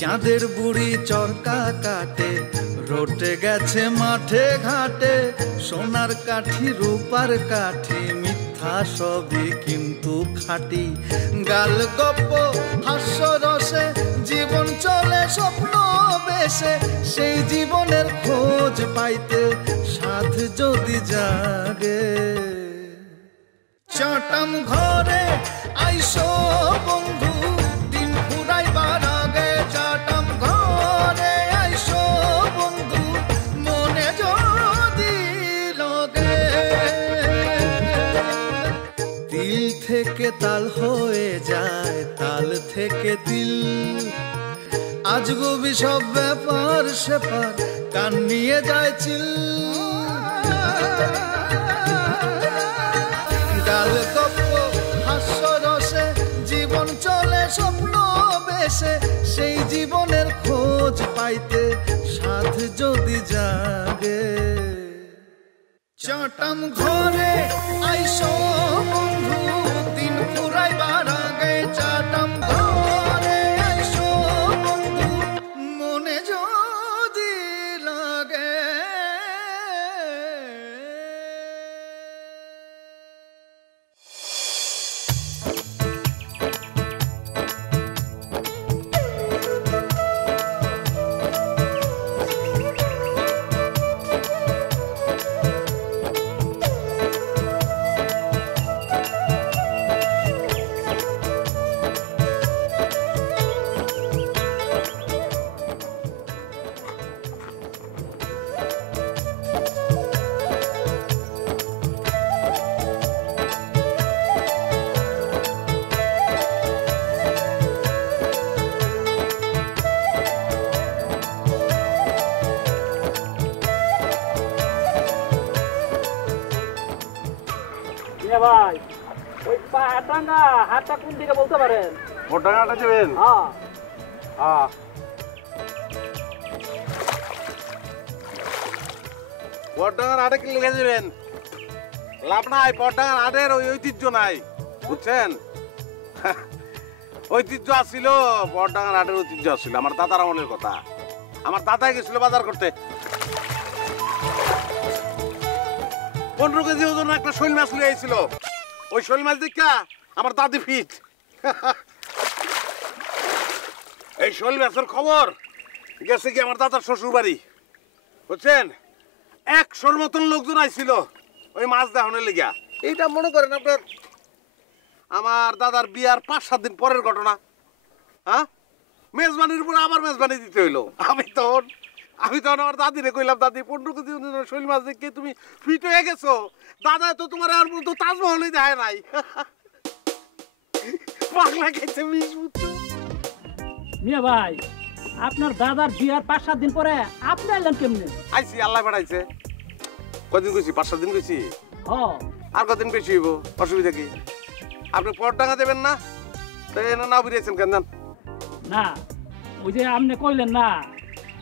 চাঁদের বুড়ি চরকা কাটে, রোটে গেছে মাঠে ঘাটে, সোনার কাঠি রূপার কাঠি, মিথ্যা সবই কিন্তু খাঁটি। গাল গপ্প হাস্য রসে জীবন চলে স্বপ্ন বেশে, সেই জীবনের খোঁজ পাইতে সাধ যদি জাগে। চাটাম ঘরে আইসো বন্ধু, দিন ফুরাইবার আগে। চাটাম ঘরে আইসো বন্ধু, মনে যদি লগে। তিল থেকে তাল হয়ে যায়, তাল থেকে তিল, আজগুবি সব ব্যাপার সেপার কান নিয়ে যায় চিল। গাল গপ্প হাস্য রসে জীবন চলে স্বপ্ন বেশে, সেই জীবনের খোঁজ পাইতে সাধ যদি জাগে। চাটাম ঘরে আইসো বন্ধু, দিন ফুরাইবার আগে। চাটাম ঘরে আইসো বন্ধু, মনে যদি লাগে। ভাই ওই পাটাঙ্গা হাটটা কোন দিকে বলতে পারেন? পাটাঙ্গাটা যাবেন? হ্যাঁ হ্যাঁ, পাটাঙ্গার হাটে কি লিখে যাবেন? লাভ নাই, পাটাঙ্গার হাটের ওই ঐতিহ্য নাই, বুঝছেন? ঐতিহ্য আসছিল, পাটাঙ্গার হাটের ঐতিহ্য আসছিল আমার দাদার আমলের কথা। আমার দাদাই গেছিল বাজার করতে, 15 কেজি ওজন একটা শৈল মাছ লিয়ে আইছিল। ওই শৈল মাছ দেখা আমার দাদি ফিট। এই শৈল মাছের খবর গেছে কি আমার দাদার শ্বশুর বাড়ি, বুঝছেন? 100 মতন লোকজন আইছিল ওই মাছ দেখানোর লেগা। এইটা মনে করেন আপনার আমার দাদার বিয়ার 5-7 দিন পরের ঘটনা। হ্যাঁ, মেজবানির উপর আবার মেজবানি দিতে হইলো। আমি তখন আমার দাদিরে কইলাম, দাদি 15 কেজি শৈল মাছ দেখে তুমি ফিট হয়ে গেছো। দাদা তো তোমার আর বলতো তাজমহলই দেখায় নাই। পাগলা খেয়েছে মিশ। মিয়া ভাই, আপনার দাদার বিয়ার 5-7 দিন পরে আপনি এলেন কেমনে? আইছি, আল্লাহ পাঠাইছে। কদিন কইছি? 5-7 দিন কইছি। আর কদিন বেশি হইব, অসুবিধা কি? আপনি পাটাঙ্গা দেবেন না? তাই না বেরিয়েছেন কেন? না, ওই যে আপনি কইলেন না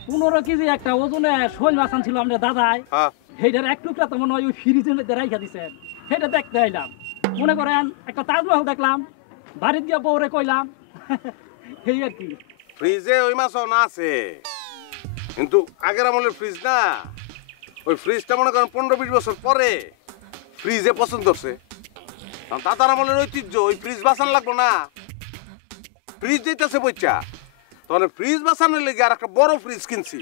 15 কেজি একটা ওজনে শৈল মাছ আনছিল আপনার দাদাই, সেইটার এক টুকরা তো মনে হয় ওই ফ্রিজের মধ্যে রাইখা দিছেন। সেটা দেখতে আইলাম, মনে করেন একটা তাজমহল দেখলাম, বাড়িতে গিয়ে বউরে কইলাম। এই আর কি। ফ্রিজে ওই মাছও না আছে, কিন্তু আগের আমলের ফ্রিজ না। ওই ফ্রিজটা মনে করেন 15-20 বছর পরে ফ্রিজে পছন্দ করছে। দাদার আমলের ঐতিহ্য, ওই ফ্রিজ বাঁচান লাগবো না। ফ্রিজ যেতেছে বইচা, তাহলে ফ্রিজ বাঁচানোর লেগে আর একটা বড় ফ্রিজ কিনছি।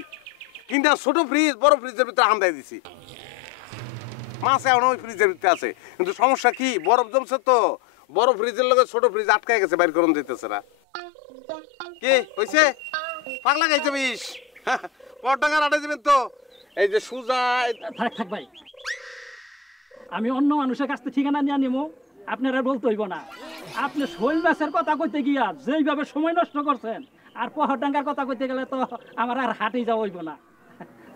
কিনা ছোট ফ্রিজ বড় ফ্রিজের ভিতরে হান্দাই দিছি। মাছ এখন ওই ফ্রিজের ভিতরে আছে, কিন্তু সমস্যা কি, বরফ জমছে তো, বড় ফ্রিজের লগে ছোট ফ্রিজ আটকায় গেছে, বাইর করুন দিতেছে না। কি হয়েছে? পাগলা খাইছে বিষ। পাটাঙ্গার হাটে যাবেন তো? এই যে সুজা। থাক ভাই, আমি অন্য মানুষের কাছ থেকে ঠিকানা নিয়ে নিবো, আপনারা বলতে হইব না। আপনি শৈল মাছের কথা কইতে গিয়া যেইভাবে সময় নষ্ট করছেন, আর পাটাঙ্গার কথা কইতে গেলে তো আমার আর হাটেই যাওয়া হইব না।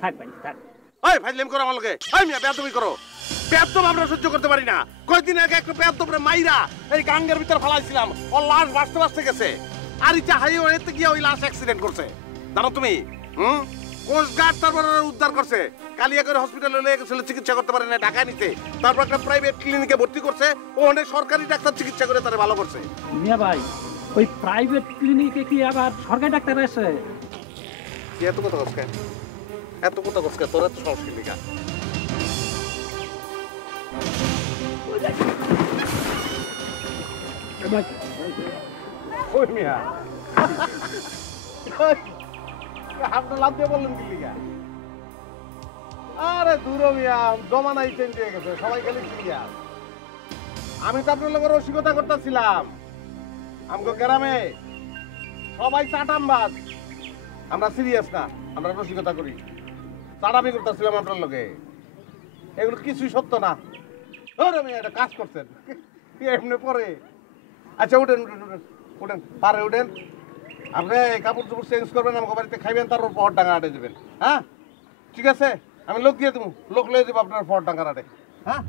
থাক ভাই, থাক। ওই ফাইজলামি করো আমার লগে। ওই মিয়া বেয়াদবি করো। বেয়াদব আমরা সহ্য করতে পারি না। কয়েকদিন আগে একটা বেয়াদবরে মাইরা এই গাঙ্গের ভিতর ফেলাইছিলাম, ওর লাশ ভাসতে ভাসতে গেছে। আর ইচ্ছা হাইওয়েতে গিয়ে ওই লাশ অ্যাক্সিডেন্ট করছে, জানো তুমি? কোস্টগার্ড তারপর উদ্ধার করছে, কালিয়াকৈর হসপিটালে নিয়ে গেছিল, চিকিৎসা করতে পারে না, ঢাকায় নিতে। তারপর একটা প্রাইভেট ক্লিনিকে ভর্তি করছে, ওখানে সরকারি ডাক্তার চিকিৎসা করে তারা ভালো করছে। মিয়া ভাই, ওই প্রাইভেট ক্লিনিকে কি আবার সরকারি ডাক্তার আছে? কি এত কথা কসকে? এত কথা কসকে? তোর এত সাহস কি লিগা? ওই মিয়া আপনি লাভ দিয়ে বললেন কি লিগা? আরে দূর মিয়া, জমানাই চেঞ্জ হয়ে গেছে, সবাই খালি সিরিয়াস। আমি তো আপনার লোকের রসিকতা করতেছিলাম। আমগো গ্রামে সবাই চাটামবাজ, আমরা সিরিয়াস না, আমরা রসিকতা করি। চাটামি করতেছিলাম আপনার লোকে, এগুলো কিছুই সত্য না। ধরে মিয়া একটা কাজ করছেন এমনি পরে। আচ্ছা উঠেন উঠেন উঠেন উঠেন, পারে উঠেন। আপনি কাপড় চোপড় চেঞ্জ করবেন, আমাকে বাড়িতে খাইবেন, তারপর পহর ডাঙ্গা আটে দেবেন। হ্যাঁ ঠিক আছে, আমি লোক দিয়ে দেবো, লোক লয়ে দেবো আপনার পহর ডাঙ্গার আটে। হ্যাঁ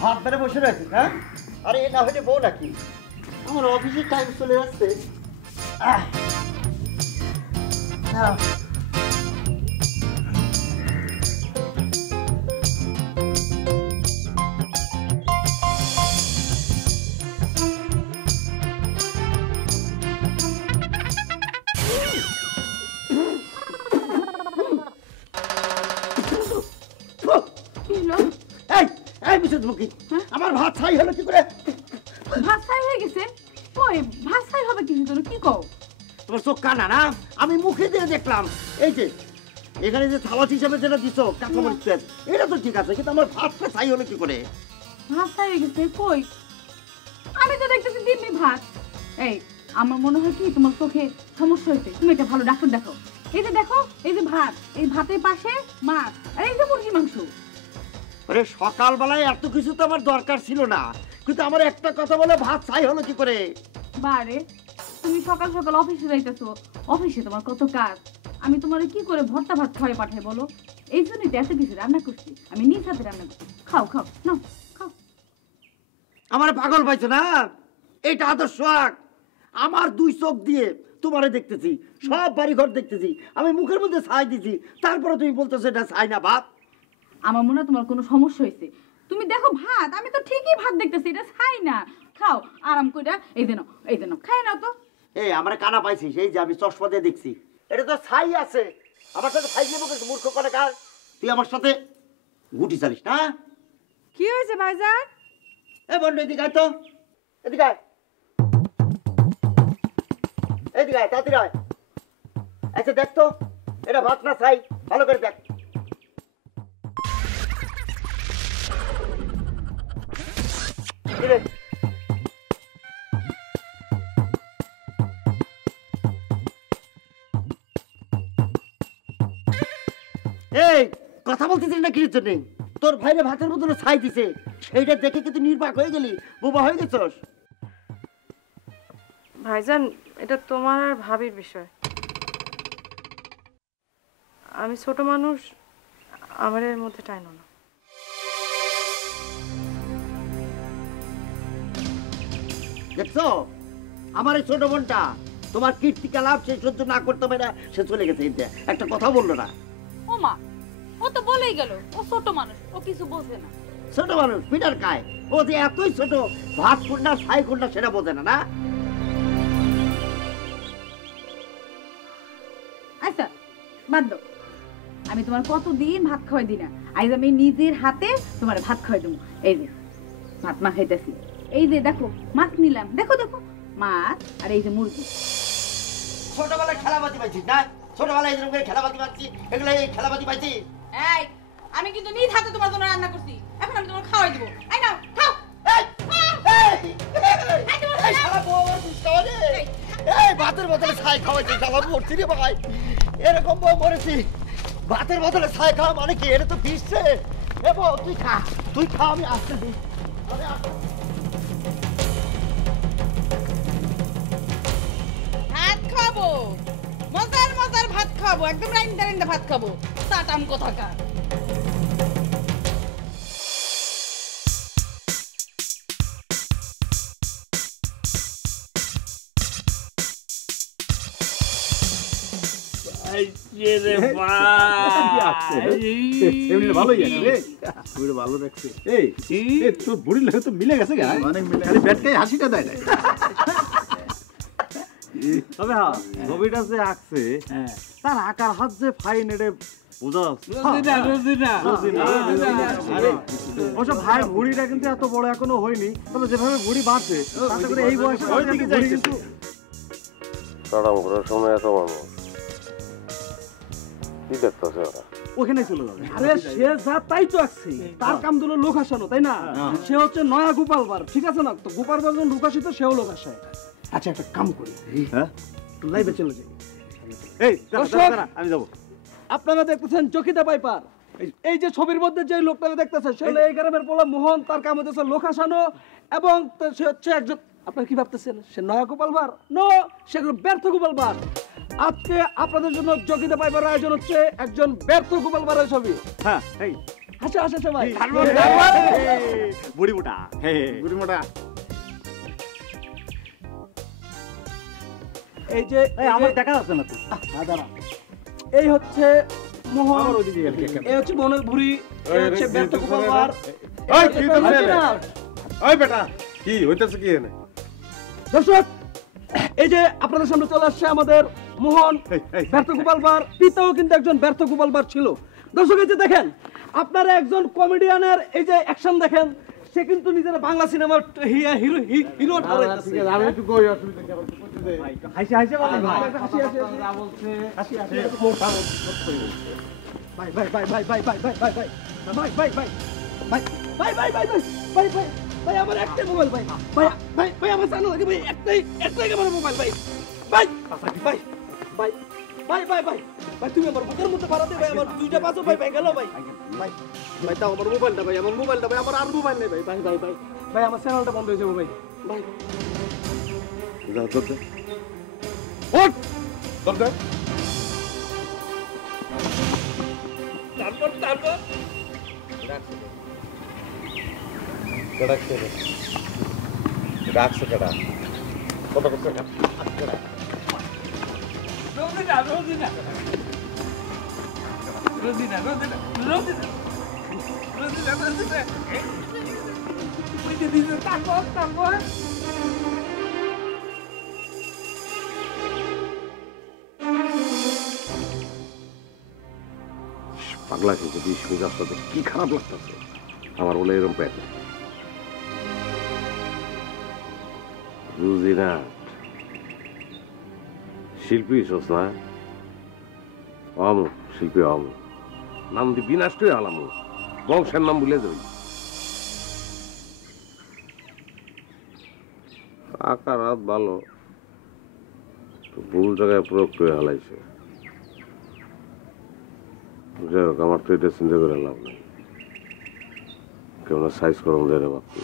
ভাত বেড়ে বসে রয়েছে। হ্যাঁ আরে এ না হলে বউ নাকি? আমার অফিসের টাইম চলে যাচ্ছে। আমার ভাত ছাই হলো কি করে? ভাত ছাই হয়ে গেছে? ওই ভাত ছাই হবে কি করে? কি কও? তোমার চোখ কানা না? আমি মুখে দিয়ে দেখলাম। এই যে এখানে যে থালা হিসাবে যেটা দিছো কাঁচামরিচ তেল, এটা তো ঠিক আছে, কিন্তু আমার ভাতটা ছাই হলো কি করে? ভাত ছাই হয়ে গেছে? কই, আমি তো দেখতেছি দিব্যি ভাত। এই আমার মনে হয় কি তোমার চোখে সমস্যা হয়েছে, তুমি একটা ভালো ডাক্তার দেখো। এই যে দেখো, এই যে ভাত, এই ভাতের পাশে মাছ, আর এই যে মুরগি মাংস। আরে সকালবেলায় এত কিছু তো আমার দরকার ছিল না, কিন্তু আমার একটা কথা বলে ভাত ছাই হলো কি করে? বারে, তুমি সকাল সকাল অফিসে যাইতেছো, অফিসে তোমার কত কাজ, আমি তোমার কি করে ভর্তা ভাত খাওয়াই পাঠাই বলো? এই জন্যই তো এত কিছু রান্না করছি, আমি নিজ হাতে রান্না করছি। খাও খাও, নাও খাও। আমার পাগল পাইছো না? এটা আদর্শ আগ। আমার দুই চোখ দিয়ে তোমারে দেখতেছি, সব বাড়ি ঘর দেখতেছি, আমি মুখের মধ্যে ছাই দিছি, তারপরে তুমি বলতেছো এটা ছাই না ভাত। আমার মনে হয় তোমার কোনো সমস্যা হয়েছে। তুমি দেখো ভাত, আমি তো ঠিকই ভাত দেখতেছি, এটা ছাই না। খাও আরাম করে, এই দেন এই দেন, খাই নাও তো। এই আমরা কানা পাইছি, সেই যে আমি চশমা দিয়ে দেখছি, এটা তো ছাই আছে। আমার সাথে ছাই দিয়ে বলতেছ মূর্খ করে কার? তুই আমার সাথে গুটি চালিস না? কি হয়েছে ভাইজান? এ বন্ধু এদিকে আয় তো, এদিকে আয়, এদিকে আয়, তাড়াতাড়ি আয়। আচ্ছা দেখ তো এটা ভাত না ছাই, ভালো করে দেখ। এই কথা বলতেছিস না কিসের জন্য? তোর ভাইরে ভাতের বদলে ছাই দিছে, সেইটা দেখে কি তুই নির্বাক হয়ে গেলি, বোবা হয়ে গেছস? ভাইজান, এটা তোমার আর ভাবির বিষয়। আমি ছোট মানুষ, আমার এর মধ্যে টাইনো না। দেখছো আমার এই ছোট বোনটা তোমার কীর্তিকলাপ সে সহ্য না করতে পারে সে চলে গেছে ইন্ডিয়া, একটা কথা বললো না। ও মা, ও তো বলেই গেল ও ছোট মানুষ, ও কিছু বোঝে না। ছোট মানুষ পিটার খায়, ও যে এতই ছোট, ভাত কোনটা ছাই কোনটা সেটা বোঝে না। না আচ্ছা বাদ দাও, আমি তোমার কতদিন ভাত খাওয়াই দিই না, আজ আমি নিজের হাতে তোমার ভাত খাওয়াই দেবো। এই যে ভাত মা খাইতেছি, এই যে দেখো মাছ নিলাম, দেখো দেখো মাছ, আর এই যে মুরগি। ছোটবেলায় খেলাবাতি পাইছিস না? ছোটবেলায় এরকম করে খেলাবাতি পাচ্ছি, এগুলো এই খেলাবাতি পাইছি। এই আমি কিন্তু নিজ হাতে তোমার জন্য রান্না করছি, এখন আমি তোমার খাওয়াই দেবো। এই নাও খাও। ভাতের বদলে ছাই খাওয়াইছি, জ্বালাবো মরছি রে ভাই, এরকম বউ মরেছি। ভাতের বদলে ছাই খাওয়া মানে কি? এটা তো পিসছে। এ বউ তুই খা, তুই খা, আমি আসতে দিই। ভাত খাবো, মজার মজার ভাত খাবো, একদম রাইন্দা রাইন্দা ভাত খাবো, তাটাম কোথাকার। তবে হ্যাঁ, ছবিটা যে আঁকছে তার আঁকার হাত যে ফাইন, এটা বোঝা অবশ্য ভাইয়ের ভুড়িটা কিন্তু এত বড় এখনো হয়নি, তবে যেভাবে ভুড়ি বাড়ছে তাতে করে এই বয়সে কিন্তু তাড়াম করার সময় এত মানুষ কি দেখতেছে ওরা? ওখানে চলে যাবে। আরে সে যা তাই তো আসছে, তার কাম দিল লোক আসানো, তাই না? সে হচ্ছে নয়া গোপাল বার, ঠিক আছে না? তো গোপাল বার যখন লোক আসিত সেও লোক আসায়। আচ্ছা একটা কাম করি, হ্যাঁ লাইভে চলে যাই। এই দর্শক, আমি যাবো। আপনারা দেখতেছেন চকিদা পাইপার, এই যে ছবির মধ্যে যে লোকটা দেখতেছেন সে হলো এই গ্রামের পোলা মোহন, তার কাম হচ্ছে লোক আসানো, এবং সে হচ্ছে একজন, আপনারা কি ভাবতেছেন সে নয়া গোপাল বার? নো, সে ব্যর্থ গোপাল বার। আজকে আপনাদের জন্য চকিদা পাইপার আয়োজন হচ্ছে একজন ব্যর্থ গোপাল বারের ছবি। হ্যাঁ, এই হাসে হাসে সবাই, বুড়ি মোটা, বুড়ি মোটা। এই যে আমার দেখা যাচ্ছে না তো। এই হচ্ছে মোহন, এই হচ্ছে মোহনের বুড়ি, এই হচ্ছে ব্যর্থ গোপাল বার। ওই বেটা কি হইতেছে কি এনে? দর্শক, এই যে আপনাদের সামনে চলে আসছে আমাদের মোহন, ব্যর্থ গোপাল বার। পিতাও কিন্তু একজন ব্যর্থ গোপাল বার ছিল। দর্শক এই যে দেখেন, আপনারা একজন কমেডিয়ানের এই যে অ্যাকশন দেখেন, সে কিন্তু নিজের বাংলা সিনেমার হিরো হিরো আমি একটু কই অসুবিধা কি হবে? হাসি হাসি বলেন ভাই, হাসি হাসি যা বলছে হাসি হাসি মোটা ভাই ভাই ভাই ভাই ভাই ভাই ভাই ভাই ভাই ভাই ভাই ভাই ভাই ভাই ভাই ভাই ভাই ভাই ভাই আমার একটাই মোবাইল ভাই ভাই ভাই ভাই আমার জানো লাগে ভাই একটাই আমার মোবাইল ভাই ভাই ভাই ভাই ভাই ভাই ভাই ভাই তুমি আমার বুকের মধ্যে পাড়া দে ভাই, আমার দুইটা পাঁচও ভাই ভাই গেল ভাই ভাই ভাই তাও আমার মোবাইলটা ভাই, আমার মোবাইলটা ভাই, আমার আর মোবাইল নেই ভাই ভাই ভাই ভাই ভাই আমার চ্যানেলটা বন্ধ হয়ে যাবে ভাই ভাই যাও তোর দে, ওঠ তোর দে। তারপর কেডা কেডা রাখছে কেডা? কত কত কেডা? রোজিনা রোজিনা রোজিনা রোজিনা রোজিনা রোজিনা রোজিনা বুঝে দিছে। তারপর পাগলা খেয়েছে, বিষ মেজাজটাতে কি খারাপ লাগতেছে আমার, বলে এরকম পেট বুঝি না। শিল্পী হইছস না? শিল্পী নাম দি বিনাশ করে আলাম, বংশের নাম ভুলে যাই। আকার হাত ভালো, ভুল জায়গায় প্রয়োগ করে হালাইছে। যাই হোক, আমার তো এটা চিন্তা করে লাভ নেই, কেমন সাইজ করম যায় রে ভাবছি।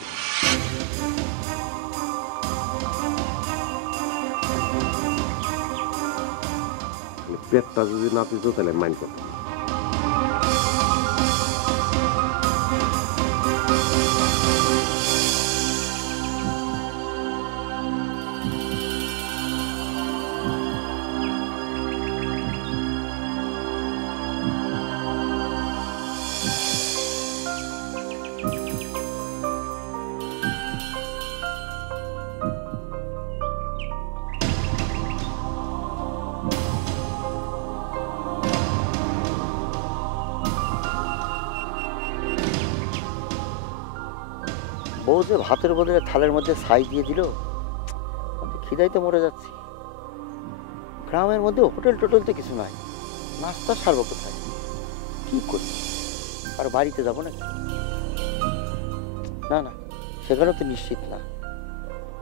পেটটা যদি না পিছ তাহলে মাইন্ড করতাম। ও যে ভাতের বদলে থালের মধ্যে ছাই দিয়ে দিল, খিদাই তো মরে যাচ্ছি। গ্রামের মধ্যে হোটেল টোটেল তো কিছু নাই, নাস্তা সারবো কোথায়, কি করি? আর বাড়িতে যাবো নাকি? না না, সেখানেও তো নিশ্চিত না,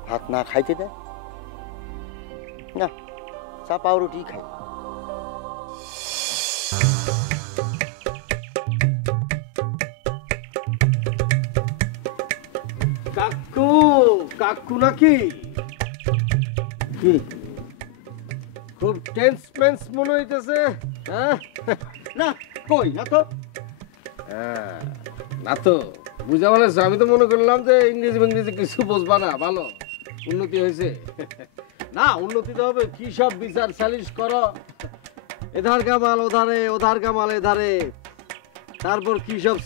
ভাত না খাইতে দেয় না, চা পাউরুটি খাই। কাকু, কাকু নাকি? কি খুব টেন্স মেন্স মনে হইতেছে। হ্যাঁ না, কই না তো। না তো বুঝা বলেছে, আমি তো মনে করলাম যে ইংরেজি ইংরেজি কিছু বুঝবা না, ভালো উন্নতি হয়েছে। না উন্নতি তো হবে, কি সব বিচার সালিশ করো, এধার কামাল ওধারে, ওধার কামাল এধারে, তারপর কি সব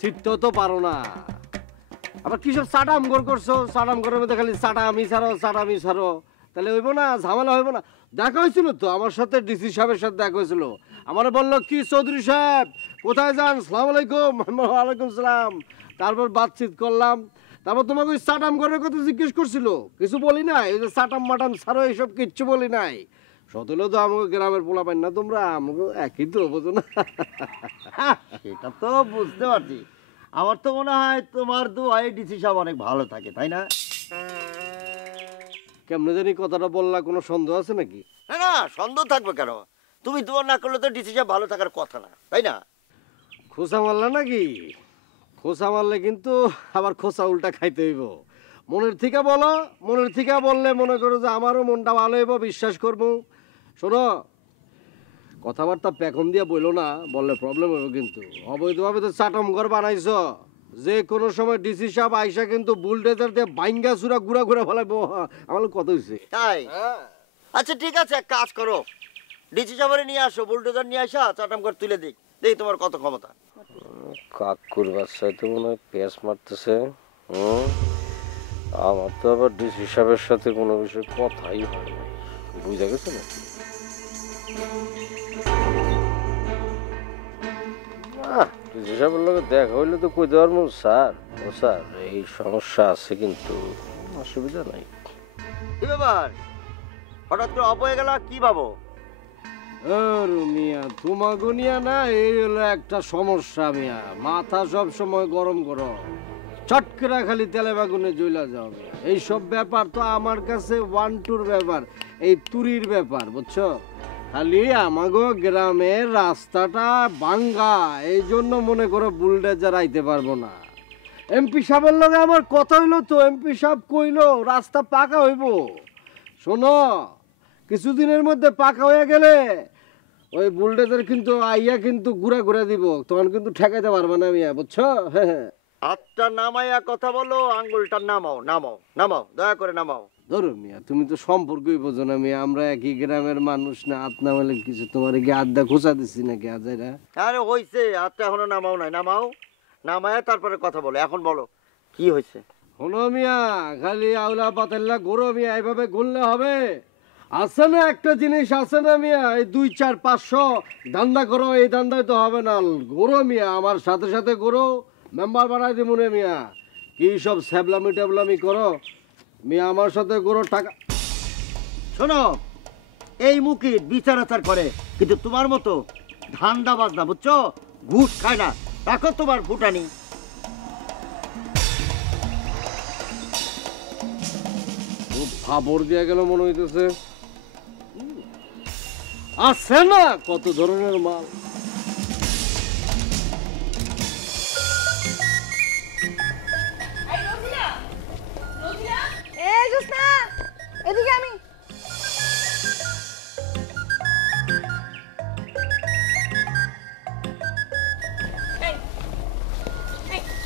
ছিটতেও তো পারো না, আবার কি সব সাটাম ঘর করছো, সাটাম ঘরের মধ্যে খালি সাটা আমি ছাড়ো, সাটা আমি ছাড়ো, তাহলে হইব না, ঝামেলা হইব না। দেখা হয়েছিল তো আমার সাথে, ডিসি সাহেবের সাথে দেখা হয়েছিল, আমার বললো কি চৌধুরী সাহেব কোথায় যান, সালাম আলাইকুম। ওয়ালাইকুম সালাম। তারপর বাতচিত করলাম, তারপর তোমাকে ওই সাটাম ঘরের কথা জিজ্ঞেস করছিল, কিছু বলি নাই, ওই যে সাটাম মাটাম ছাড়ো এইসব কিচ্ছু বলি নাই। সতলেও তো আমাকে গ্রামের পোলা পাই না তোমরা, আমাকে একই তো বোঝো না। সেটা তো বুঝতে পারছি, আমার তো মনে হয় তোমার দুয়াই ডিসি সাহেব অনেক ভালো থাকে, তাই না? কেমনে জানি কথাটা বললা, কোনো সন্দেহ আছে নাকি? না না, সন্দেহ থাকবে কেন? তুমি দোয়া না করলে তো ডিসি সাহেব ভালো থাকার কথা না, তাই না? খোসা মারলা নাকি? খোসা মারলে কিন্তু আবার খোসা উল্টা খাইতে হইব। মনের থেকে বলো, মনের থেকে বললে মনে করো যে আমারও মনটা ভালো হইব, বিশ্বাস করবো। শোনো, কথাবার্তা পেখম দিয়া বইলো না, বললে প্রবলেম হইব কিন্তু। অবৈধভাবে তো চাটম ঘর বানাইছ, যে কোনো সময় ডিসি সাহেব আইসা কিন্তু বুলডেজার দিয়ে বাইঙ্গা চূড়া ঘুরা ঘুরা ফেলাইবো। আমার কত হয়েছে তাই? আচ্ছা ঠিক আছে, এক কাজ করো, ডিসি সাহেবরে নিয়ে আসো, বুলডোজার নিয়ে আসা, চাটাম ঘর তুলে দিক, দেখি তোমার কত ক্ষমতা। কাকুর বাচ্চায় তো মনে হয় পেঁয়াজ মারতেছে। আমার তো আবার ডিসি সাহেবের সাথে কোনো বিষয়ে কথাই হয় না, বুঝা গেছে না? ডিসি সাহেবের লোক দেখা হইলে তো কই দেওয়ার মন, স্যার ও স্যার এই সমস্যা আছে কিন্তু অসুবিধা নাই। কি ব্যাপার, হঠাৎ করে অপ হয়ে গেল, কি ভাবো? মিয়া তোমাগো নিয়া না, এই হলো একটা সমস্যা মিয়া, মাথা সব সময় গরম করো, চটকরা খালি তেলে বাগুনে জ্বলা যাও। এইসব ব্যাপার তো আমার কাছে ওয়ান টুর ব্যাপার, এই তুরির ব্যাপার, বুঝছো? খালি আমাগো গ্রামের রাস্তাটা ভাঙ্গা, এই জন্য মনে করো বুলডোজার আইতে পারবো না। এমপি সাহেবের লগে আমার কথা হইলো তো, এমপি সাহেব কইলো রাস্তা পাকা হইব। শোনো, কিছুদিনের মধ্যে পাকা হয়ে গেলে ওই বুলডোজার কিন্তু আইয়া কিন্তু ঘুরা ঘুরা দিব, তখন কিন্তু ঠেকাইতে পারবে না মিয়া, বুঝছো? হাতটা নামাইয়া কথা বলো, আঙ্গুলটা নামাও, নামাও নামাও, দয়া করে নামাও। ধরো মিয়া, তুমি তো সম্পর্কই বোঝো না মিয়া, আমরা একই গ্রামের মানুষ না, হাত নামালে কিছু তোমার কি আড্ডা খোঁচা দিচ্ছি নাকি আজাইরা? আরে হইছে, হাতটা এখনো নামাও নাই, নামাও, নামায়া তারপরে কথা বলো, এখন বলো কি হয়েছে। শোনো মিয়া, খালি আউলা পাতাল্লা ঘোরো মিয়া, এইভাবে ঘুরলে হবে? আছে না একটা জিনিস আছে না মিয়া, এই 2-4-500 ধান্দা করো, এই ধান্দায় তো হবে না। ঘোরো মিয়া, আমার সাথে সাথে ঘোরো, মেম্বার বানাই দিব রে মিয়া। কি সব স্যাবলামি ট্যাবলামি করো মিয়া, আমার সাথে ঘোরো, টাকা। শোনো, এই মুখে বিচার আচার করে, কিন্তু তোমার মতো ধান্দাবাজ না, বুঝছো? ঘুষ খায় না, রাখো তোমার ফুটানি। খুব ফাবর দিয়া গেল মনে হইতেছে। আছে না কত ধরনের মাল। এদিকে আমি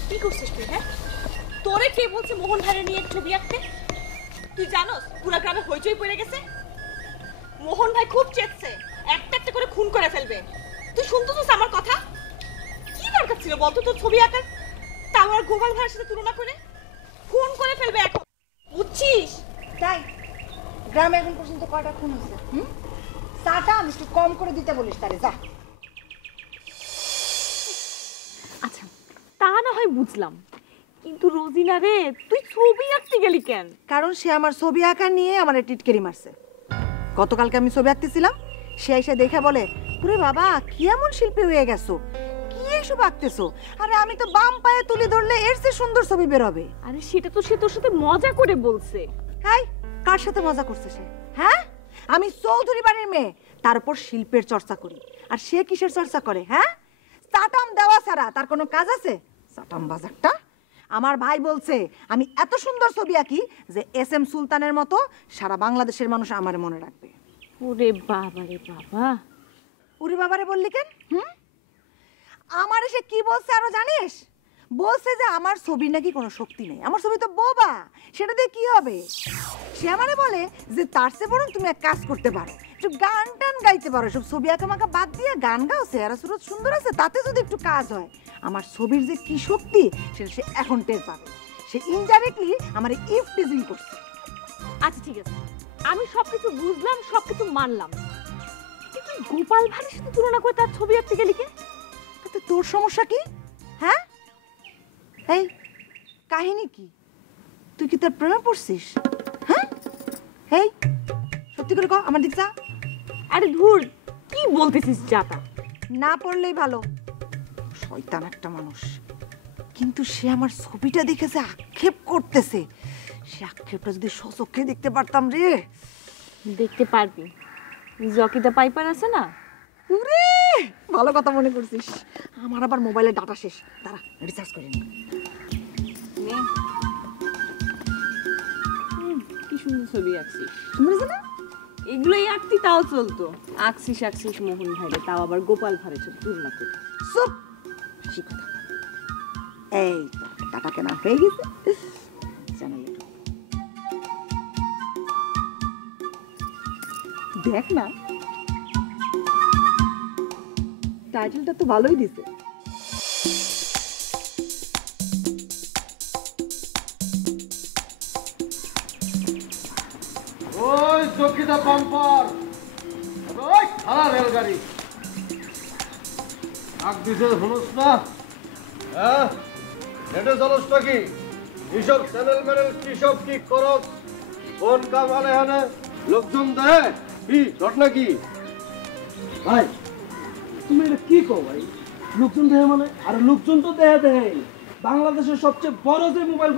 কি করছিস তুই? হ্যাঁ, তোরে কে বলছে মোহন ভাইরে নিয়ে ছবি আঁকতে? তুই জানোস পুরা গ্রামে হইচই পড়ে গেছে, মোহন ভাই খুব চেয়েছে, একটা একটা করে খুন করে ফেলবে। তুই শুনতেছিস আমার কথা? কি দরকার ছিল বলতো তোর ছবি আঁকার, তাও আর গোপাল ভাইয়ের সাথে তুলনা করে? খুন করে ফেলবে এখন, বুঝছিস? তাই গ্রামে এখন পর্যন্ত কয়টা খুন হয়েছে? চাটা আমি একটু কম করে দিতে বলিস তারে, যা। আচ্ছা তা না হয় বুঝলাম, কিন্তু রোজিনা রে, তুই ছবি আঁকতে গেলি কেন? কারণ সে আমার ছবি আঁকা নিয়ে আমার টিটকেরি মারছে। গতকালকে আমি ছবি আঁকতেছিলাম, সে এসে দেখে বলে, ওরে বাবা কি এমন শিল্পী হয়ে গেছো, কি এইসব আঁকতেছো? আরে আমি তো বাম পায়ে তুলি ধরলে এর চেয়ে সুন্দর ছবি বেরোবে। আরে সেটা তো সে তোর সাথে মজা করে বলছে। হাই, কার সাথে মজা করছে সে? হ্যাঁ, আমি চৌধুরী বাড়ির মেয়ে, তার উপর শিল্পের চর্চা করি। আর সে কিসের চর্চা করে? হ্যাঁ, সাটাম দেওয়া ছাড়া তার কোনো কাজ আছে? সাটাম বাজারটা। আমার ভাই বলছে আমি এত সুন্দর ছবি আঁকি যে SM সুলতানের মতো সারা বাংলাদেশের মানুষ আমার মনে রাখবে। ওরে বাবা রে বাবা। ওরে বাবারে বললি কেন? আমার এসে কি বলছে আরো জানিস? বলছে যে আমার ছবি নাকি কোনো শক্তি নেই, আমার ছবি তো বোবা, সেটা দিয়ে কি হবে? সে আমারে বলে যে তার চেয়ে বরং তুমি এক কাজ করতে পারো, একটু গান টান গাইতে পারো, সব ছবি আঁকা মাকা বাদ দিয়ে গান গাও, চেহারা সুরত সুন্দর আছে, তাতে যদি একটু কাজ হয়। আমার ছবির যে কি শক্তি সেটা সে এখন টের পাবে। সে ইনডাইরেক্টলি আমার ইফটিজিং করছে। আচ্ছা ঠিক আছে, আমি সবকিছু বুঝলাম, সবকিছু মানলাম, কিন্তু গোপাল ভাঁড়ের সাথে তুলনা করে তার ছবি আঁকতে গেলি কে? তাতে তোর সমস্যা কি? হ্যাঁ, এই কাহিনী কি? তুই কি তার প্রেমে পড়ছিস? হ্যাঁ, এই সত্যি করে কও, আমার দিক যা। আরে ধুর, কি বলতেছিস যাতা? না পড়লেই ভালো, শয়তান একটা মানুষ। কিন্তু সে আমার ছবিটা দেখেছে, আক্ষেপ করতেছে। সে আক্ষেপটা যদি সচক্ষে দেখতে পারতাম রে। দেখতে পারবি, জকিটা পাইপার আছে না? উরে, ভালো কথা মনে করছিস। আমার আবার মোবাইলে ডাটা শেষ, দাঁড়া রিচার্জ করে নি। কি সুন্দর ছবি আঁকছিস, শুনেছ না? এগুলোই আঁকতি তাও চলতো। আঁকছিস মোহন ভাইরে, তাও আবার গোপাল ভাঁড়ের সাথে তুলনা করে। চুপ, বেশি কথা বল। এই টাকা কেনা হয়ে গেছে, জানাই দেখ না, টাইটেলটা তো ভালোই দিছে। ওই চকিটা বাম্পার, ওই খালা রেলগাড়ি আগ দিছে, শুনোস না? হ্যাঁ, এটা চলস নাকি? এসব চ্যানেল ম্যানেল কি সব কি করস? কোন কাম আলে হানে লোকজন দেয় কি ঘটনা কি? ভাই তুমি এটা কি কও ভাই? লোকজন দেয় মানে? আর লোকজন তো দেয় বাংলাদেশের সবচেয়ে বড় যে মোবাইল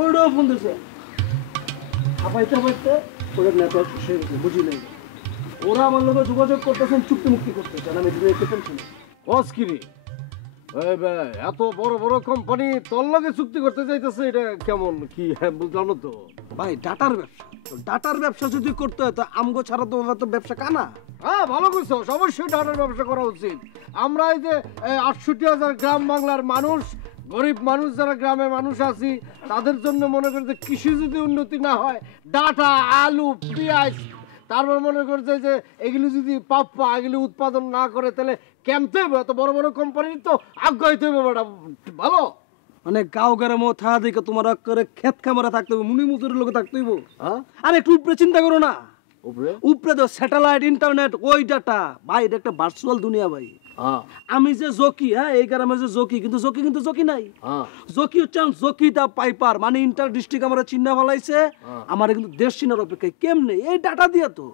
ওইটাও ফোন দিছে, হাঁপাইতে হাঁপাইতে ওদের নেটওয়ার্ক শেষ হয়ে গেছে, বুঝি নাই। ওরা আমার লোকের যোগাযোগ করতেছেন, চুক্তি মুক্তি করতেছেন, আমি টেনশন। অস্কিরি এত বড় বড় কোম্পানি তোর লগে চুক্তি করতে চাইতেছে, এটা কেমন কি? হ্যাঁ, বুঝলাম না তো ভাই। ডাটার ব্যবসা, ডাটার ব্যবসা যদি করতে হয় তো আমগো ছাড়া তো তো ব্যবসা কানা। হ্যাঁ, ভালো করছো, অবশ্যই ডাটার ব্যবসা করা উচিত। আমরা এই যে 68,000 গ্রাম বাংলার মানুষ, গরিব মানুষ যারা গ্রামে মানুষ আছি, তাদের জন্য মনে করি যে কৃষি যদি উন্নতি না হয়, ডাটা, আলু, পেঁয়াজ, তারপর মনে করছে যে এগুলো যদি পাপ্পা এগুলো উৎপাদন না করে তাহলে কেমতে হবে? এত বড় বড় কোম্পানির তো আগ্রহিত হবে ম্যাডাম। ভালো মানে গাঁও গ্রামে থা দেখে তোমার করে ক্ষেত খামারে থাকতে হবে, মুনি মুজুরের লোকে থাকতে হইব। আর একটু উপরে চিন্তা করো না, উপরে তো স্যাটেলাইট, ইন্টারনেট, ওই ডাটা ভাই, এটা একটা ভার্চুয়াল দুনিয়া ভাই। আমি যে জকি, হ্যাঁ এই গ্রামে যে জকি, কিন্তু জকি নাই। জকি হচ্ছে জকি দা পাইপার, মানে ইন্টার ডিস্ট্রিক্ট আমার চিহ্না ফলাইছে, আমার কিন্তু দেশ চিনার অপেক্ষায় কেমনে এই ডাটা দিয়া। তো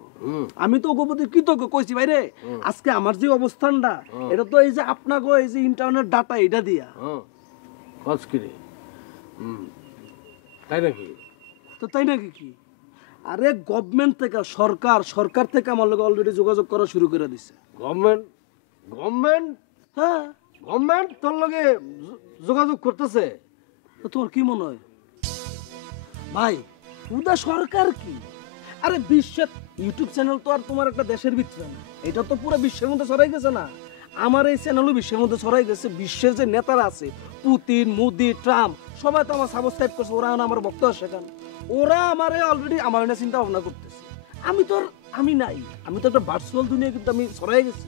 আমি তো গোপতি কৃতজ্ঞ কইছি ভাই রে, আজকে আমার যে অবস্থানটা, এটা তো এই যে আপনাকে এই যে ইন্টারনেট ডাটা এটা দিয়া। তাই নাকি? তো তাই নাকি কি? আরে গভর্নমেন্ট থেকে, সরকার থেকে আমার লোক অলরেডি যোগাযোগ করা শুরু করে দিছে। গভর্নমেন্ট? হ্যাঁ, গভর্নমেন্ট তোর লগে যোগাযোগ করতেছে? তো তোমার কি মনে হয় ভাই? উদা সরকার কি? আরে বিশ্বের ইউটিউব চ্যানেল তো আর তোমার একটা দেশের ভিতরে না, এটা তো পুরো বিশ্বের মধ্যে ছড়াই গেছে না? আমার এই চ্যানেলও বিশ্বের মধ্যে ছড়াই গেছে। বিশ্বের যে নেতারা আছে, পুতিন, মোদি, ট্রাম্প, সবাই তো আমার সাবস্ক্রাইব করছে, ওরা আমার বক্তব্য শেখান, ওরা আমারে অলরেডি আমার নিয়ে চিন্তা ভাবনা করতেছে। আমি নাই, আমি তো একটা ভার্চুয়াল দুনিয়া, কিন্তু আমি ছড়াই গেছি।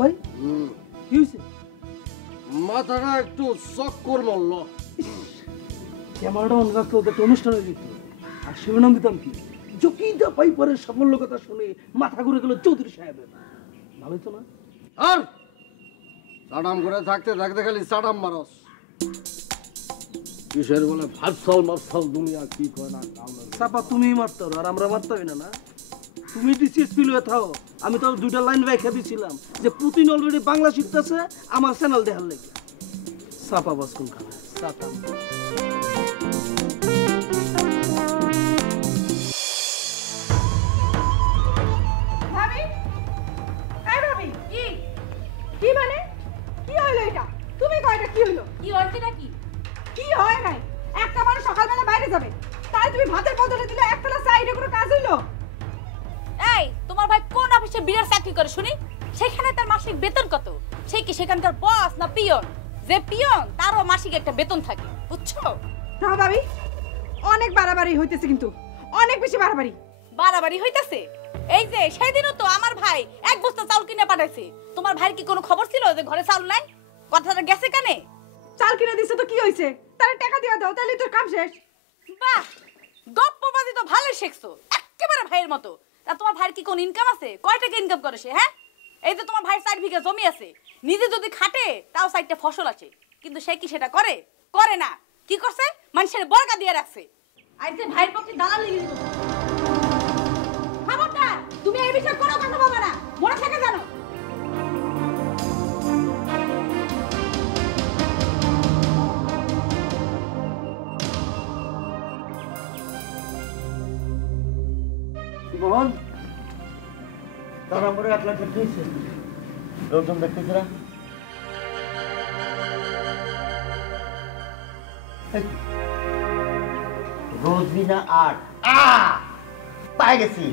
ভাই কি হয়েছে? মাথাটা একটু চক্কর মারল। ক্যামেরাটা অন রাখলে ওদের অনুষ্ঠানে দিত, আর শিরোনাম দিতাম কি জকিদা পাইপারের সাফল্য কথা শুনে মাথা ঘুরে গেল চৌধুরী সাহেবের। ভালোই তো না? আর চাটাম করে থাকতে থাকতে খালি চাটাম মারস। কিসের বলে ফারসাল মারসাল দুনিয়া কি কয় না চাপা তুমি মারতে পারো আর আমরা মারতে হয় না। না তুমি ডিসিএসপি লয়ে থাও, আমি তো দুইটা লাইন ব্যাখ্যা দিছিলাম যে পুতিন অলরেডি বাংলা শিখতেছে আমার চ্যানেল দেখার লেগে। চাপা বাস কোনখানে চাপা। ভাবি এই ভাবি কি মানে কি হলো এটা? তুমি কয়টা কি হলো? কি হইছে নাকি? কি হয় নাই? একটা মানুষ সকালবেলা বাইরে যাবে, তাই তুমি ভাতের বদলে দিলে একতলা চা, এটা কোনো কাজ হইলো? এই তোমার ভাই কোন অফিসে বিরাট চাকরি করে শুনি? সেখানে তার মাসিক বেতন কত? সে কি সেখানকার বস না পিয়ন? যে পিয়ন তারও মাসিক একটা বেতন থাকে, বুঝছো? না ভাবি, অনেক বাড়াবাড়ি হইতেছে, কিন্তু অনেক বেশি বাড়াবাড়ি। বাড়াবাড়ি হইতাছে? এই যে সেদিনও তো আমার ভাই এক বস্তা চাউল কিনে পাঠাইছে। তোমার ভাইয়ের কি কোনো খবর ছিল যে ঘরে চাউল নাই? কথাটা গেছে কানে? চাল কিনে দিছে তো কি হইছে? তারে টাকা দিয়া দাও, তাহলে তোর কাম শেষ। বাহ, গপ্পবাজি তো ভালোই শিখছো, একেবারে ভাইয়ের মতো। তা তোমার ভাইয়ের কি কোন ইনকাম আছে? কয় টাকা ইনকাম করে সে? হ্যাঁ, এই যে তোমার ভাইয়ের 4 বিঘা জমি আছে, নিজে যদি খাটে তাও 4টা ফসল আছে, কিন্তু সে কি সেটা করে? করে না। কি করছে? মানুষের বর্গা দিয়ে রাখছে। আর যে ভাইয়ের পক্ষে দালাল লেগে দিল। খবরদার, তুমি এই বিষয়ে কোনো কথা বলবে না, মনে থাকে জানো। মোহন, তার নম্বরে 1 লাখ দিয়েছে। লোকজন দেখতেছে না? রোজবিনা 8 পাই গেছি।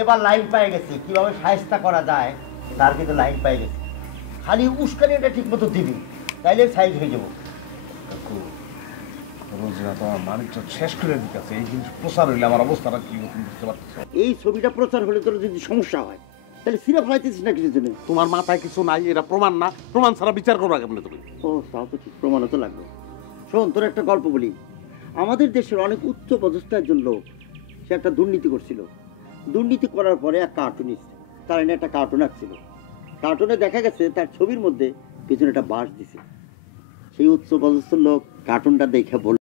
এবার লাইন পাই গেছি, কিভাবে সাহায্য করা যায় তার কিন্তু লাইন পাই গেছি। খালি উস্কানিটা ঠিক মতো দিবি, তাইলে সাইজ হয়ে যাবো। রোজিনা তোমার মানিকটা শেষ করে দিতেছে, এই জিনিস প্রচার হইলে আমার অবস্থাটা কি বুঝতে পারতেছো? এই ছবিটা প্রচার হলে তোর যদি সমস্যা হয় তাহলে সিরা ফেলাইতেছিস না কিছু জন্য? তোমার মাথায় কিছু নাই, এটা প্রমাণ না, প্রমাণ ছাড়া বিচার করবা কেমনে তুমি? ও তাও তো ঠিক, প্রমাণও তো লাগবে। শোন, তোর একটা গল্প বলি। আমাদের দেশের অনেক উচ্চ পদস্থ একজন লোক, সে একটা দুর্নীতি করছিল। দুর্নীতি করার পরে এক কার্টুনিস্ট তার এনে একটা কার্টুন আঁকছিল। কার্টুনে দেখা গেছে তার ছবির মধ্যে পিছনে একটা বাঁশ দিছে। সেই উচ্চ পদস্থ লোক কার্টুনটা দেখে বলল,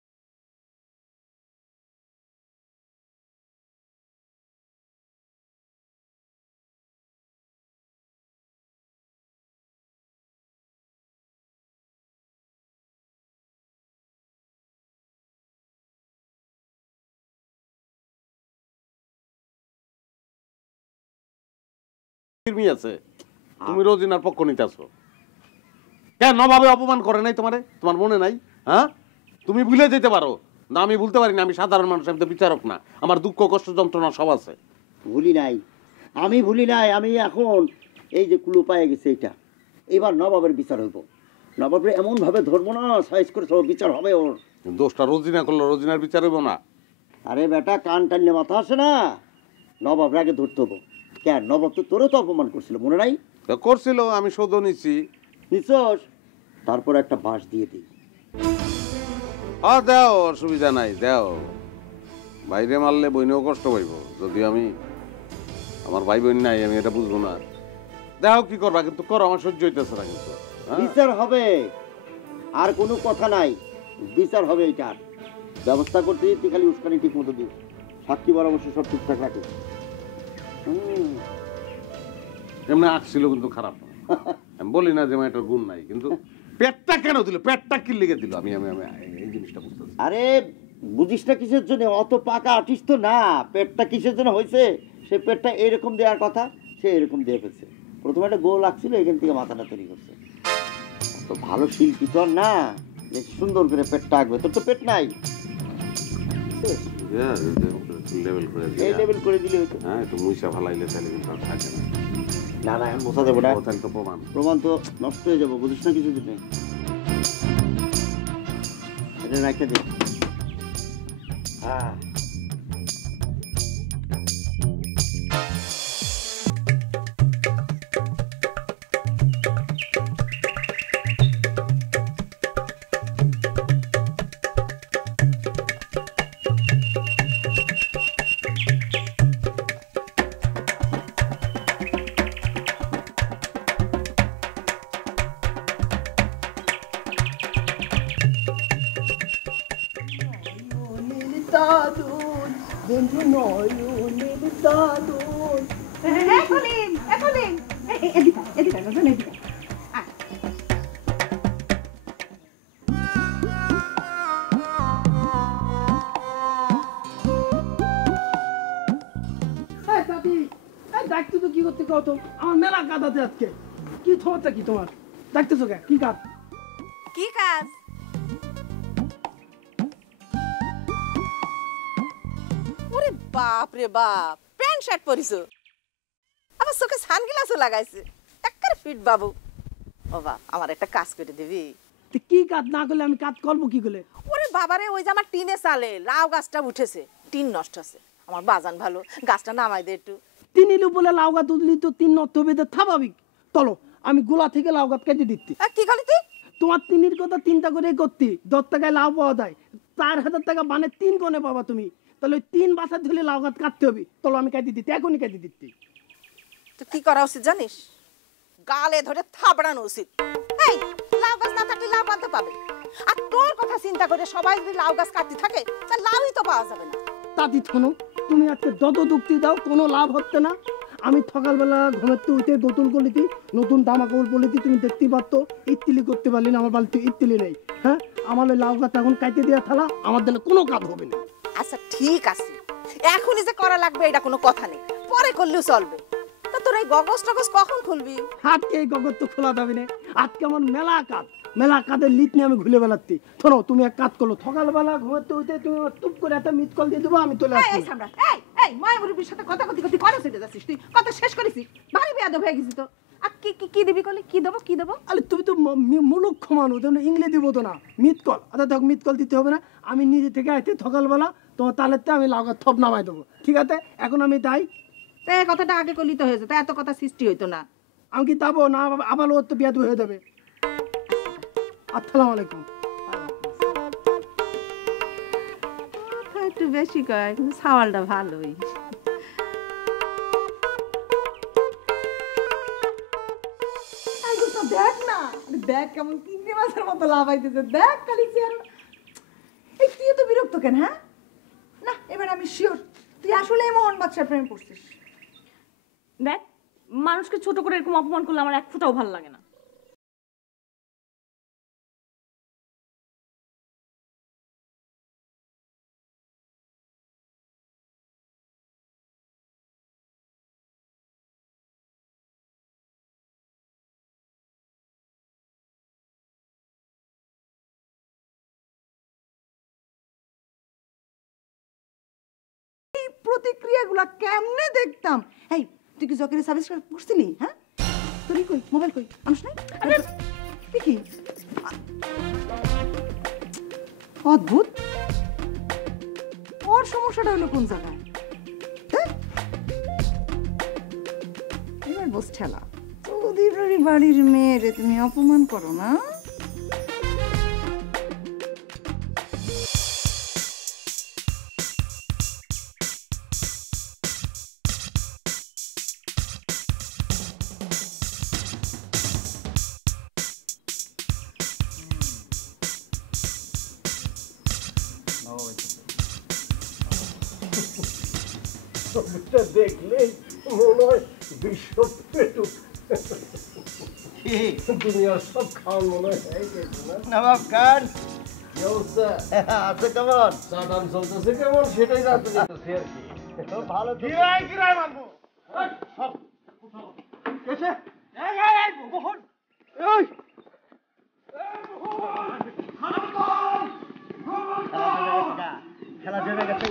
আছে তুমি রোজিনার পক্ষ নিতেছো কেন? নভাবে অপমান করে নাই তোমারে? তোমার মনে নাই? হ্যাঁ, তুমি ভুলে যেতে পারো না, আমি ভুলতে পারি না। আমি সাধারণ মানুষ, আমি তো বিচারক না, আমার দুঃখ কষ্ট যন্ত্রণা সব আছে। ভুলি নাই, আমি ভুলি নাই। আমি এখন এই যে কুলো পায়ে গেছে, এটা এবার নবাবের বিচার হইব। নবাবের এমনভাবে ধরবো না, সাইজ করে সব বিচার হবে ওর। দোষটা রোজিনা করলো, রোজিনার বিচার হইব না? আরে বেটা, কান টানলে মাথা আসে না? নবাবের আগে ধরতে হবো। কেন, নবাব তো তোরও তো অপমান করছিল, মনে নাই? করছিল, আমি শোধ নিছি। নিছস? তারপর একটা বাঁশ দিয়ে দিই। হ্যাঁ দেও, অসুবিধা নাই, দেও। বাইরে মারলে বইনেও কষ্ট পাইব। যদি আমি, আমার ভাই বোন নাই, আমি এটা বুঝবো না। দেখো কি করবা, কিন্তু করো, আমার সহ্য হইতেছে না কিন্তু। বিচার হবে, আর কোনো কথা নাই, বিচার হবে। এইটার ব্যবস্থা করতে তুই খালি উস্কানি ঠিক মতো দিস। সাক্ষী পরামর্শ সব ঠিকঠাক রাখিস। এমনি আসছিল কিন্তু খারাপ না। আমি বলি না যে এটার গুণ নাই, কিন্তু পেটটা কেন দিল, পেটটা কি লেগে দিল, আমি আমি আমি এই জিনিসটা বুঝতে। আরে বুঝিস না কিসের জন্য? অত পাকা আর্টিস্ট তো না। পেটটা কিসের জন্য হয়েছে? সে পেটটা এরকম দেওয়ার কথা, সে এরকম দিয়ে ফেলছে। প্রথমে একটা গোল লাগছিল, এখান থেকে মাথাটা তৈরি করছে। তো ভালো শিল্পী তো আর না যে সুন্দর করে পেটটা আঁকবে। তোর তো পেট নাই, লেভেল করে এই লেভেল করে দিলে হতো। হ্যাঁ, একটু মুইসা ফালাইলে তাহলে কিন্তু আর থাকে না। না না, এখন মোছা দেবো না, তাহলে তো প্রমাণ প্রমাণ তো নষ্ট হয়ে যাবো। বুঝিস না কিছু জন্য? এটা রাখতে দে। হ্যাঁ, বন্ধু নয়নের দাদন। কলিম, কলিম, এদিকে এদিকে নজর এদিকে। ডাকতে তো কি করতে কত আমার মেলা কাজ আছে আজকে। কি সমস্যা কি তোমার? ডাকতেছো কে? কি কাজ? কি কাজ? ওরে বাপ রে বাপ, প্যান্ট শার্ট পরিছো, আবার চোখে সানগ্লাসও লাগাইছে, এক্কারে ফিট বাবু। ও বাপ, আমার একটা কাজ করে দিবি? কি কাজ না করলে আমি কাজ করবো কি করে? ওরে বাবারে, ওই যে আমার টিনে চালে লাউ গাছটা উঠেছে, টিন নষ্ট আছে, আমার বাজান ভালো, গাছটা নামাই দে একটু। তিনিলু বলে লাউ গাছ উঠলি তো তিন নষ্ট হবে, স্বাভাবিক। চলো আমি গোলা থেকে লাউ গাছ কেটে দিচ্ছি। কি করলি তুই? তোমার তিনির কথা চিন্তা করে করতি। 10 টাকায় লাউ পাওয়া যায়, 4000 টাকা মানে 3 কোণে পাবা তুমি। তাহলে 3 বাসা ধরে লাউ গাছ কাটতে হবে। চলো আমি কেটে দিচ্ছি, এখনই কেটে দিচ্ছি। তো কি করা উচিত জানিস? গালে ধরে থাবড়ানো উচিত। এই লাউ গাছ না থাকলে লাউ আনতে পাবে, আর তোর কথা চিন্তা করে সবাই যদি লাউ গাছ কাটতে থাকে তা লাউই তো পাওয়া যাবে না। তাতি শোনো, তুমি আজকে যত যুক্তি দাও কোনো লাভ হচ্ছে না। আমি সকালবেলা ঘুমাতে উঠে নতুন কলিতি, নতুন জামা কাপড় পরেছি, তুমি দেখতেই পারতো। ইত্তিলি করতে পারলি না, আমার বাড়িতে ইত্তিলি নেই। হ্যাঁ, আমার ওই লাউ গাছ এখন কাটে দেওয়া থালা আমার জন্য কোনো কাজ হবে না। আচ্ছা ঠিক আছে, এখনই যে করা লাগবে এটা কোনো কথা নেই, পরে করলেও চলবে। তা তোর এই গগজ টগজ কখন খুলবি? আজকে এই গগর তো খোলা যাবে না। আজকে আমার মেলা কাজ, মেলা কাজের লিট নিয়ে আমি ঘুরে বেড়াচ্ছি। শোনো, তুমি এক কাজ করলো, সকালবেলা ঘুমাতে উঠে তুমি আমার টুপ করে একটা মিস কল দিয়ে দেবো, আমি চলে আসবো। এই সামরা, এই মায়াবুরির সাথে কথা কতি কতি করে চলে যাচ্ছিস তুই। কথা শেষ করেছিস, ভারী বেয়াদব হয়ে গেছিস তো। আর কি কি কি দিবি কলে? কি দেবো কি দেবো? আরে তুমি তো মূলক্ষ মানুষ, তুমি ইংলিশ দিব তো না, মিট কল। আচ্ছা দেখো, মিট কল দিতে হবে না, আমি নিজে থেকে আসছি সকালবেলা তোমার তালেতে আমি লাউগাছ থপ নামাই দেবো। ঠিক আছে, এখন আমি তাই। তা এই কথাটা আগে করলি তো হয়েছে, তা এত কথা সৃষ্টি হইতো না। আমি কি যাবো না? আবার ওর তো বিয়াদ হয়ে যাবে। আসসালামু আলাইকুম। একটু বেশি কয়, কিন্তু সাওয়ালটা ভালোই। দেখ না, দেখ কেমন কিনতে মাছের মতো লাভ আইতেছে। দেখ খালি চেয়ার। এই তুই তো বিরক্ত কেন? হ্যাঁ না, এবার আমি শিওর তুই আসলে মোহন বাদশার প্রেমে পড়ছিস। দেখ, মানুষকে ছোট করে এরকম অপমান করলে আমার এক ফোঁটাও ভালো লাগে না। প্রতিক্রিয়াগুলা কেমনে দেখতাম। এই তুই কি জকের সাবস্ক্রাইব করছিলি? হ্যাঁ, তুই কই মোবাইল কই আনস নাই? আরে দেখি, অদ্ভুত। ওর সমস্যাটা হলো কোন জায়গায়? এবার বস ঠেলা। চৌধুরীর বাড়ির মেয়েরে তুমি অপমান করো না। দেখলেই মনে হয় বিশ্ব পেটুক। দুনিয়ার সব খাওয়ার মনে হয় নবাব খান কি অবস্থা? আছে কেমন? চা দাম চলতেছে কেমন সেটাই জানতে চাইতেছি আর কি। ভালো তো। খেলা জমে গেছে।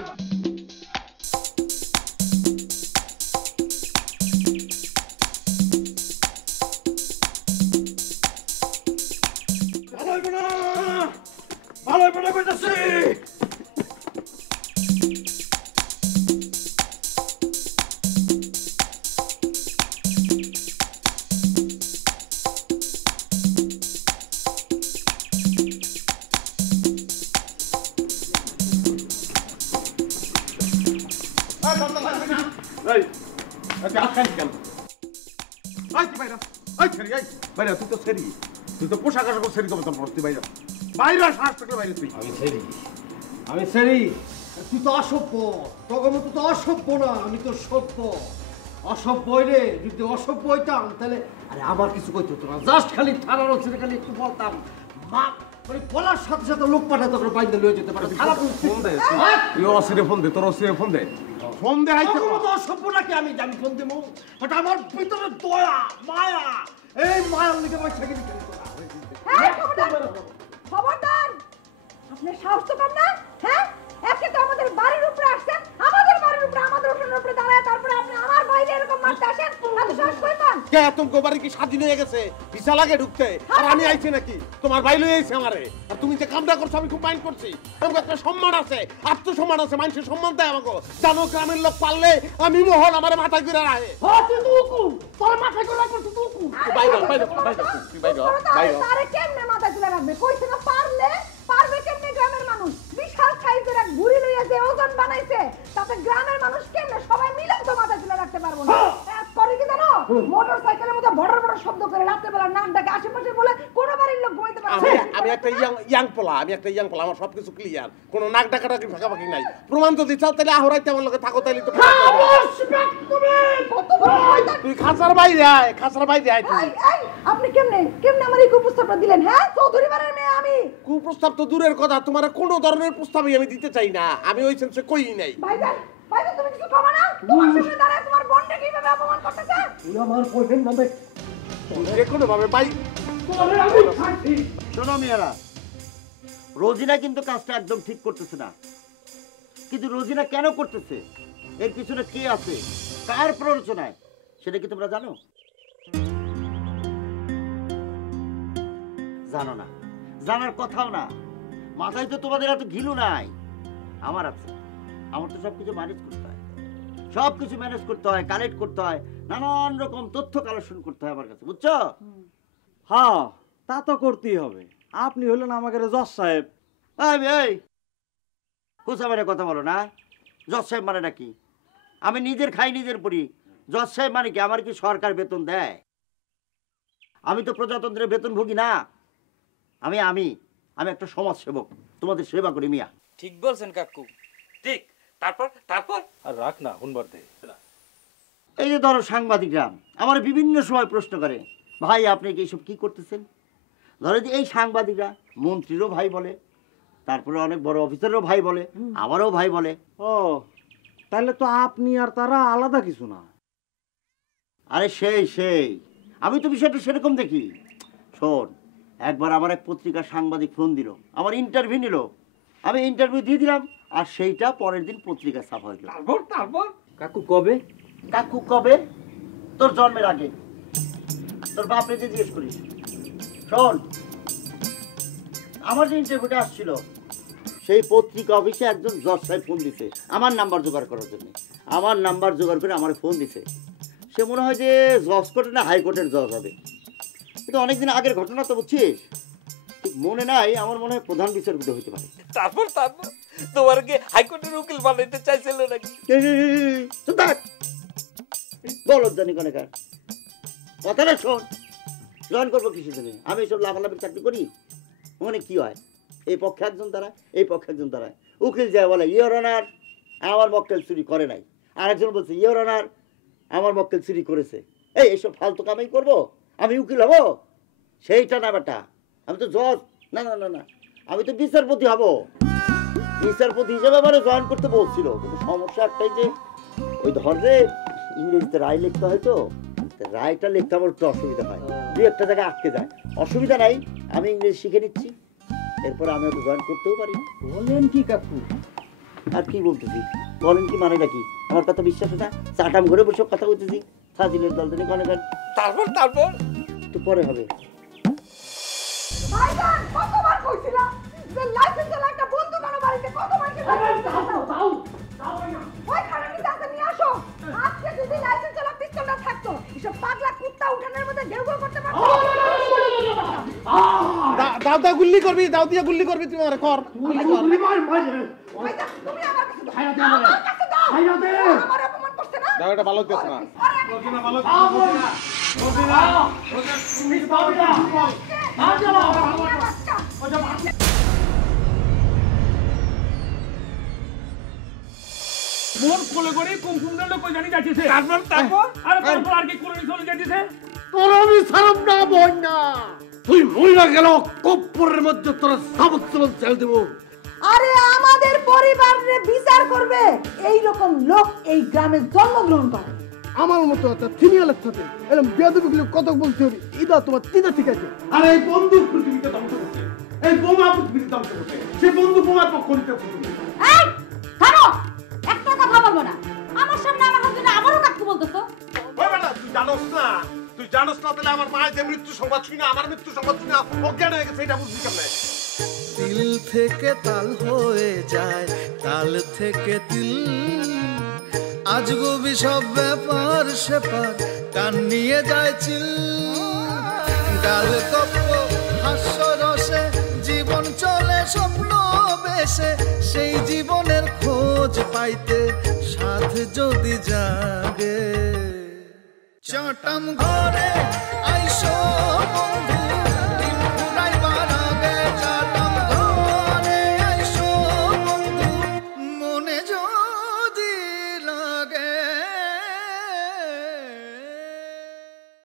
ভালো পড়া করতেছি। তুই তো পোশাক আশাক সেরি কবে তোর বসতি বাইরে বাইরে শ্বাস থাকলে বাইরে তুই। আমি সেরি তুই তো অসভ্য, তোর মতো তো অসভ্য না, আমি তো সভ্য। অসভ্য হইলে যদি অসভ্য হইতাম তাহলে আরে আমার কিছু কইতে হতো না, জাস্ট খালি থানার ওখানে খালি একটু বলতাম, মা মানে বলার সাথে সাথে লোক পাঠাতে তোর বাইন্দা লয়ে যেতে পারে। খারাপ ফোন দে, তুই অসিরে ফোন দে, তোর অসিরে ফোন দে, ফোন দে। হাইতে তো অসভ্য নাকি আমি জানি ফোন দেবো, বাট আমার ভিতরে দয়া মায়া, এই মায়ার লিগে পয়সা কিনে খবরদার, আপনার সাহস তো কম না? হ্যাঁ, একে তো আমাদের বাড়ির উপরে আসছেন, আমাদের বাড়ির উপরে, আমাদের উঠোনের উপরে দাঁড়ায়, তারপরে আপনি আমার বাইরে এরকম মারতে আসেন, এত সাহস কই পান? কে তুমি বাড়ি কি স্বাধীন হয়ে গেছে, ভিসা লাগে ঢুকতে, আর আমি আইছি নাকি? তোমার ভাই লই আইছে আমারে, আর তুমি যে কামটা করছো আমি খুব মাইন্ড করছি। আমাকে একটা সম্মান আছে, আত্মসম্মান আছে, মানুষের সম্মান দেয় আমাকে। জানো গ্রামের লোক পারলে আমি মোহন আমার মাথায় ঘুরে রাখে। তোর মাথায় করে রাখবো তুই তুই বাইরে বাইরে বাইরে বাইরে তারে কেমনে মাথায় তুলে রাখবে? কইছে না পারলে, পারবে কেমনে গ্রামের মানুষ? বিশাল সাইজের এক বুড়ি লইয়া যে ওজন বানাইছে, তাতে গ্রামের মানুষ কেমনে সবাই মিলে তো মাথায় তুলে রাখতে পারবো না। করে কি জানো, মোটরসাইকেলের মধ্যে বড় বড় শব্দ করে রাতে বেলা নাক ডাকে, আশেপাশে বলে কোনো বাড়ির লোক ঘুমাইতে পারে না। আমি একটা ইয়াং পোলা, আমার সবকিছু ক্লিয়ার, কোনো নাক ডাকাডাকি ফাঁকাফাঁকি নাই। প্রমাণ যদি চাও তাহলে আহরাইতে আমার লগে থাকো, তাইলে তো তুই খাঁচার বাইরে আয়, খাঁচার বাইরে আয় তুই। আপনি কেমনে কেমনে আমার এই কুপ্রস্তাবটা দিলেন? হ্যাঁ, চৌধুরী বাড়ির মেয়ে আমি। কুপ্রস্তাব তো দূরের কথা, তোমার কোনো ধরনের প্রস্তাবই আমি দিতে চাই না, আমি ওই সেন্সে কই নাই। ভাইজান, ভাইজান তুমি কিছু কমা না? তোমার সামনে দাঁড়ায় তোমার বোনকে কিভাবে অপমান করতেছে? তুই আমার বোনের নামে যে কোনো ভাবে ভাই শোনো মেয়েরা, রোজিনা কিন্তু কাজটা একদম ঠিক করতেছে না। কিন্তু রোজিনা কেন করতেছে, এর পিছনে কে আছে, কার প্ররোচনায়, সেটা কি তোমরা জানো? জানো না, জানার কথাও না। মাথায় তো তোমাদের এত ঘিলু নাই, আমার আছে। আমার তো সবকিছু ম্যানেজ করতে হয়, সবকিছু ম্যানেজ করতে হয়, কালেক্ট করতে হয়, নানান রকম তথ্য কালেকশন করতে হয় আমার কাছে, বুঝছো? হ্যাঁ, তা তো করতেই হবে। আপনি হলেন আমাদের জজ সাহেব। এই কোথায় কথা বলো না? জজ সাহেব মানে নাকি? আমি নিজের খাই নিজের পড়ি। জজ সাহেব মানে কি? আমার কি সরকার বেতন দেয়? আমি তো প্রজাতন্ত্রের বেতনভোগী না। আমি আমি আমি একটা সমাজ সেবক, তোমাদের সেবা করি মিয়া। ঠিক বলছেন কাকু, ঠিক। তারপর তারপর আর রাখ না, হুনবার দে। এই যে ধরো সাংবাদিকরা আমার বিভিন্ন সময় প্রশ্ন করে, ভাই আপনি কি এইসব কি করতেছেন? ধরো যে এই সাংবাদিকরা মন্ত্রীরও ভাই বলে, তারপরে অনেক বড় অফিসারেরও ভাই বলে, আমারও ভাই বলে। ও, তাহলে তো আপনি আর তারা আলাদা কিছু না। আরে সেই আমি তো বিষয়টা সেরকম দেখি। শোন, একবার আমার এক পত্রিকার সাংবাদিক ফোন দিল, আমার ইন্টারভিউ নিল, আমি ইন্টারভিউ দিয়ে দিলাম, আর সেইটা পরের দিন পত্রিকা ছাপা হয়ে গেল। তারপর কাকু কবে? কাকু কবে? তোর জন্মের আগে। তোর বাপরে যে জিজ্ঞেস করিস। শোন, আমার যে ইন্টারভিউটা আসছিল, সেই পত্রিকা অফিসে একজন জজ সাহেব ফোন দিছে আমার নাম্বার জোগাড় করার জন্য। আমার নাম্বার জোগাড় করে আমার ফোন দিছে। সে মনে হয় যে জজ কোর্টে না হাইকোর্টের জজ হবে, কিন্তু অনেকদিন আগের ঘটনা তো বুঝছিস, ঠিক মনে নাই। আমার মনে হয় প্রধান বিচারপতি হইতে পারে। তারপর তারপর তোমার কি হাইকোর্টের উকিল বানাইতে চাইছিল নাকি? বলত জানি কনেকার কথাটা শোন। জয়েন করবো কিছু জন্য, আমি এইসব লাফালাফি চাকরি করি। ওখানে কি হয়, এই পক্ষে একজন দাঁড়ায়, এই পক্ষে একজন দাঁড়ায়। উকিল যায় বলে ইয়োর অনার আমার মক্কেল চুরি করে নাই, আর একজন বলছে ইয়োর অনার আমার মক্কেল চুরি করেছে। এইসব ফালতু কামাই করবো, আমি উকিল হবো? সেইটা না বেটা, আমি তো জজ না না না না, আমি তো বিচারপতি হব। বিচারপতি হিসেবে আমার জয়েন করতে বলছিল, কিন্তু সমস্যা একটাই যে ওই ধরে ইংরেজিতে রায় লিখতে হয়, তো রায়টা লিখতে আমার একটু অসুবিধা হয়, দুই একটা জায়গায় আটকে যায়। অসুবিধা নাই, আমি ইংরেজি শিখে নিচ্ছি, এরপর আমি ওকে জয়েন করতেও পারি। বলেন কি কাকু? আর কি বলতেছি, বলেন কি মানে নাকি? আমার কথা বিশ্বাস হয় না? চাটাম ঘরে বসে কথা বলতেছি, ফাজিলের দল দিনে কনে। তারপর তারপর তো পরে হবে। ভাইজান, কতবার কইছিলাম যে লাইসেন্সওয়ালা একটা বন্ধু কেন বাড়িতে, কতবার কি ওই খানাটি তাতে নিয়ে আসো। আজকে যদি লাইসেন্সওয়ালা পিস্তলটা থাকতো, এসব পাগলা কুত্তা উঠানের মধ্যে ঘেউ ঘেউ করতে পারতো। দাও দাও গুল্লি করবি, দাও দিয়ে গুল্লি করবি, তুই আমারে কর গুল্লি কর। ভাইজান, তুমি আমার কাছে দাও, আমার কাছে দাও। আমার অপমান করছে না? দাও, এটা ভালো দিস না। রোজিনা ভালো রোজিনা তুমি পাবি না। মোর কোলে করে কুমকুম ডালে কই জানি যাইতেছে তারপর আর কি কোলে চলে যাইতেছে তোর আমি সারব না বই না তুই মইরা গেল কপ্পরের মধ্যে তোর সাবুত জেল দেব আরে আমাদের পরিবারে বিচার করবে এই রকম লোক এই গ্রামে জন্মগ্রহণ করে আমার মতো একটা থিনিয়ালের সাথে এরকম বেয়াদবিগুলো কত বলতে হবে ইদা তোমার তিনা ঠিক আছে আরে এই বন্দুক পৃথিবীতে ধ্বংস করছে এই বোমা পৃথিবীতে ধ্বংস করছে সে বন্দুক বোমার পক্ষ নিতে এই থামো একটা কথা বলবো না আমার সামনে আমার হাজবেন্ড আবারও কাকু বলতেছো ওই বেটা তুই জানোস না তাহলে আমার মায়ের যে মৃত্যু সংবাদ শুনে আমার মৃত্যু সংবাদ শুনে অজ্ঞান হয়ে গেছে এটা বুঝবি কেমনে তিল থেকে তাল হয়ে যায় তাল থেকে তিল আজগুবি সব ব্যাপার সেপার কান নিয়ে যায় চিল গাল গপ্প হাস্য রসে জীবন চলে স্বপ্ন বেশে সেই জীবনের খোঁজ পাইতে সাথে যদি জাগে চটাম ঘরে আইসো